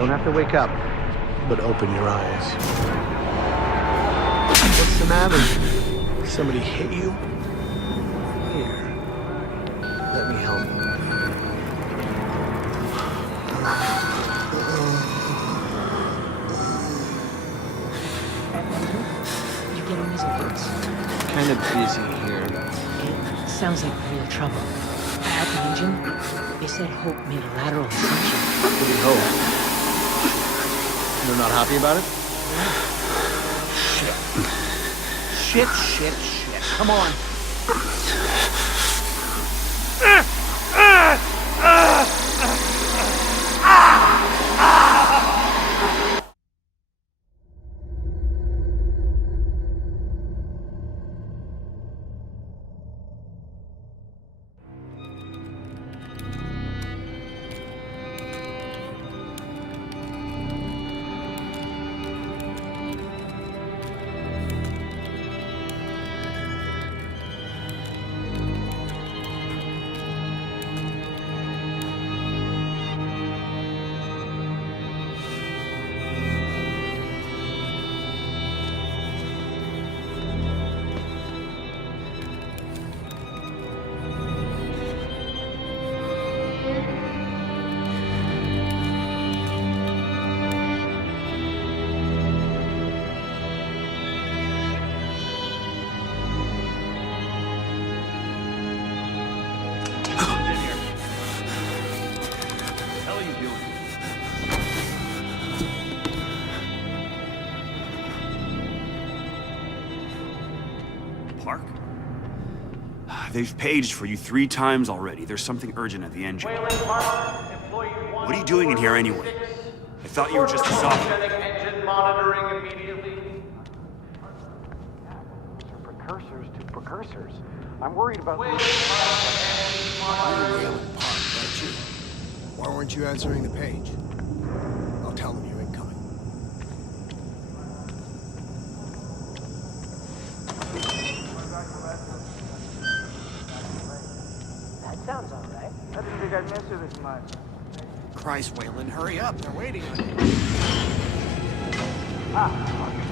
don't have to wake up, but open your eyes. What's the matter? Somebody hit you? Here. Let me help you. You getting results? Kind of busy here. It sounds like real trouble. At the engine, they said Hope made a lateral ascension. What do you hope? They're not happy about it? Shit. Come on. Park? They've paged for you 3 times already. There's something urgent at the engine. What are you doing in here anyway? I thought you were just a software. Engine monitoring immediately. Precursors to precursors. I'm worried about... Whalen Park, that's you. Why weren't you answering the page? I'll tell them you ain't coming. That sounds all right. I didn't think I'd miss you this much. Christ, Whalen, hurry up. They're waiting on you.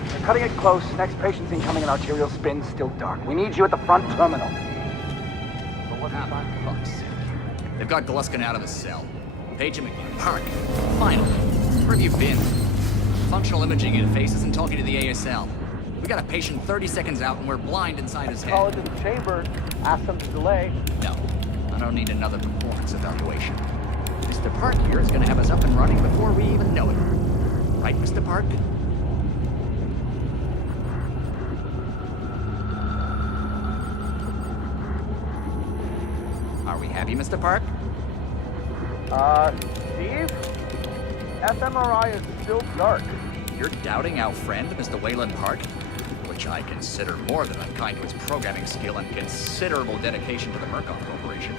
They're cutting it close. Next patient's incoming and arterial spin still dark. We need you at the front terminal. Fuck's sake. They've got Gluskin out of the cell. Page him again. Park. Finally. Where have you been? Functional imaging interface isn't talking to the ASL. We got a patient 30 seconds out and we're blind inside his head. Call it to the chamber. Ask them to delay. No. I don't need another performance evaluation. Mr. Park here is going to have us up and running before we even know it. Right, Mr. Park? Are we happy, Mr. Park? Steve? fMRI is still dark. You're doubting our friend, Mr. Whalen Park? Which I consider more than unkind to his programming skill and considerable dedication to the Murkoff Corporation.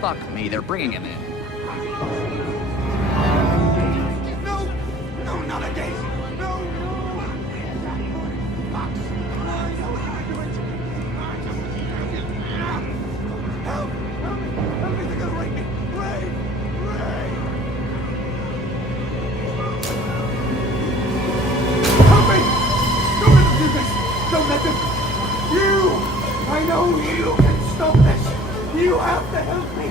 Fuck me, they're bringing him in. No, not again. No. Help me, they're gonna rape me. Ray. Help me! Don't let them do this! Don't let them... You! I know you can stop this! You have to help me!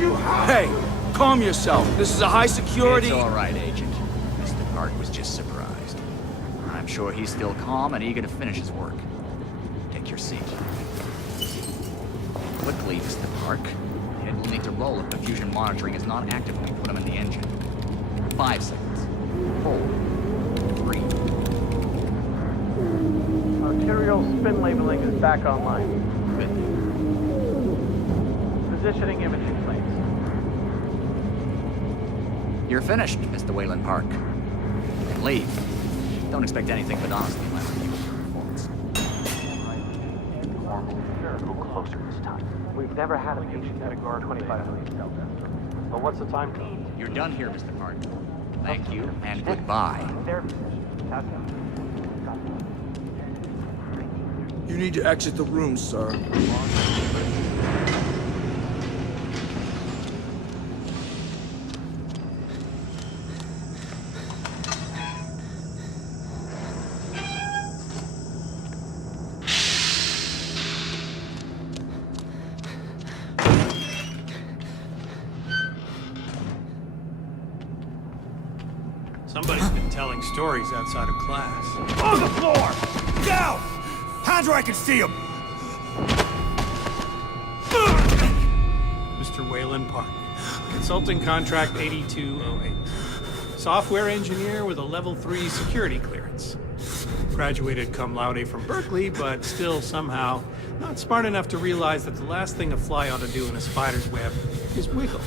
You have Hey, calm yourself. This is a high security... It's all right, Agent. Mr. Park was just surprised. I'm sure he's still calm and eager to finish his work. Take your seat. Quickly, Mr. Park. The head will need to roll if the fusion monitoring is not active when we put him in the engine. 5 seconds. 4. 3. Arterial spin labeling is back online. Good. Positioning imaging plates. You're finished, Mr. Whalen Park. You can leave. Don't expect anything but honesty in my review of your performance. Go closer this time. We've never had a patient at a guard 25 million cell death. But what's the time code? You're done here, Mr. Park. Thank you, and goodbye. You need to exit the room, sir. Somebody's been telling stories outside of class. On the floor! Down! Hands where I can see him! Mr. Wayland Park. Consulting contract 8208. Software engineer with a level 3 security clearance. Graduated cum laude from Berkeley, but still somehow not smart enough to realize that the last thing a fly ought to do in a spider's web is wiggle.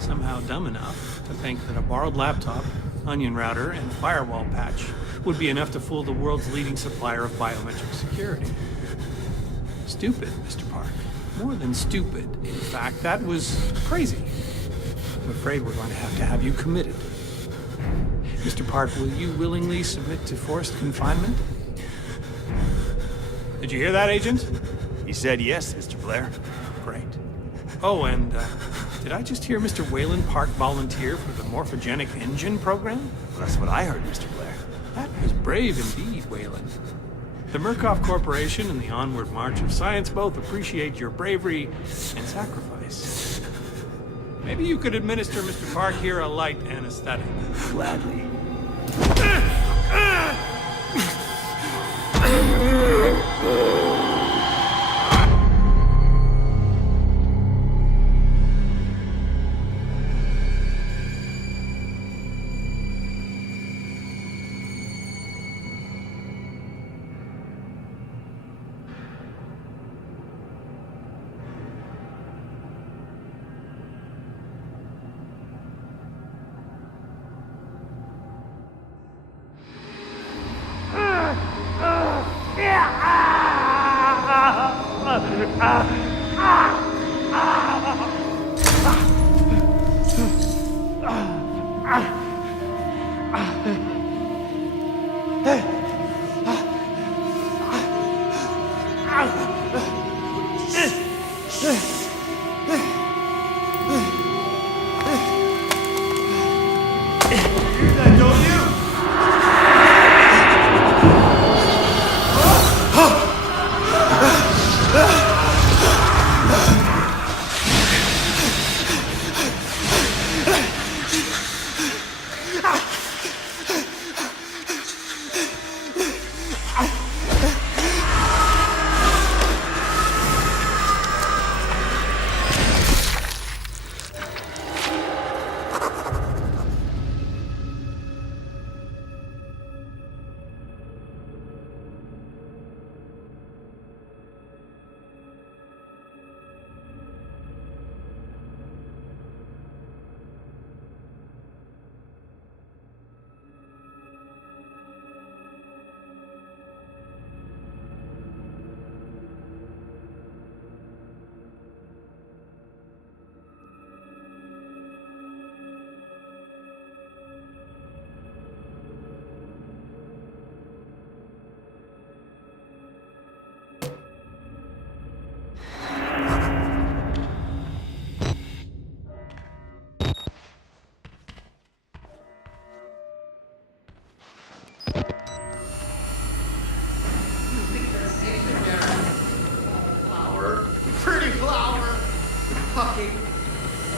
Somehow dumb enough to think that a borrowed laptop, onion router, and firewall patch would be enough to fool the world's leading supplier of biometric security. Stupid, Mr. Park. More than stupid. In fact, that was crazy. I'm afraid we're going to have you committed. Mr. Park, will you willingly submit to forced confinement? Did you hear that, Agent? He said yes, Mr. Blair. Great. Oh, and did I just hear Mr. Wayland Park volunteer for the morphogenic engine program? Well, that's what I heard, Mr. Blair. That was brave indeed, Wayland. The Murkoff Corporation and the Onward March of Science both appreciate your bravery and sacrifice. Maybe you could administer Mr. Park here a light anesthetic. Gladly.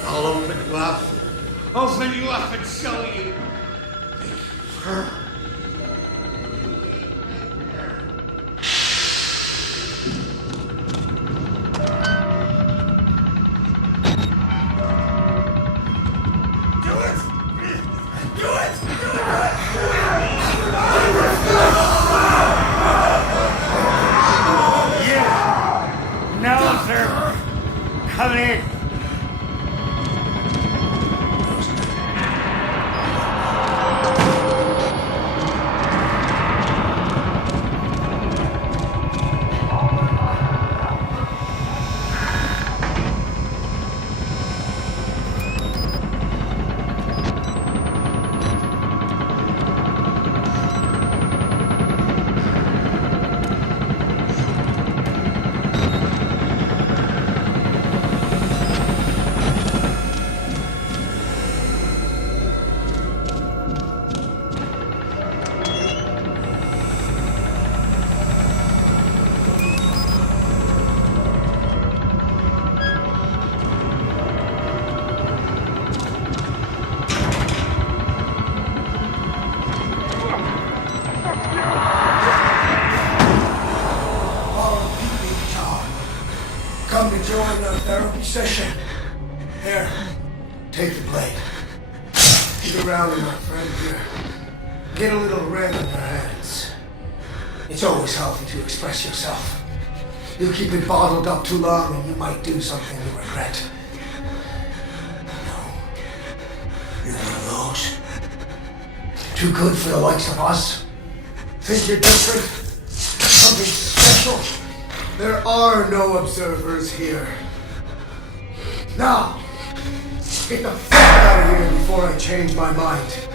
I'll open you up. Open you up and show you. No, sir. Come in. Come to join our therapy session? Here, take the blade. Get around my friend here. Get a little red on your hands. It's always healthy to express yourself. You keep it bottled up too long and you might do something you regret. No. You're one of those. Too good for the likes of us. Think you're different? Something special? There are no observers here. Now, get the fuck out of here before I change my mind.